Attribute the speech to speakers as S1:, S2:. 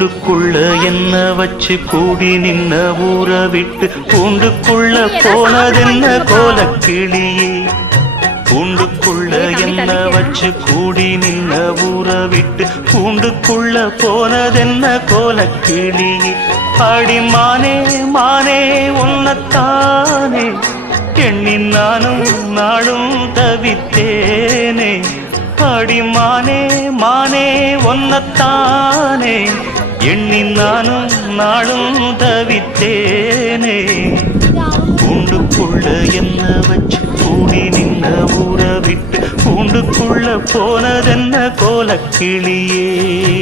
S1: கூண்டுக்குள்ள என்ன வச்சு கூடி நின்ன ஊற விட்டு? கூண்டுக்குள்ள போனதென்ன கோலக்கிளியே கூண்டுக்குள்ள என்ன வச்சு கூடி நின்ன ஊற விட்டு? கூண்டுக்குள்ள போனதென்ன கோலக்கிளியே அடி மானே மானே உன்னத்தானே. எண்ணி நானும் நாடும் தவித்தேனே. அடி மானே மானே ஒன்னத்தானே எண்ணி நானும் நாளும் தவித்தேனே. கூண்டுக்குள்ள என்ன வச்சு கூடி நின்ன ஊற விட்டு கூண்டுக்குள்ள போனதென்ன கோலக்கிளியே.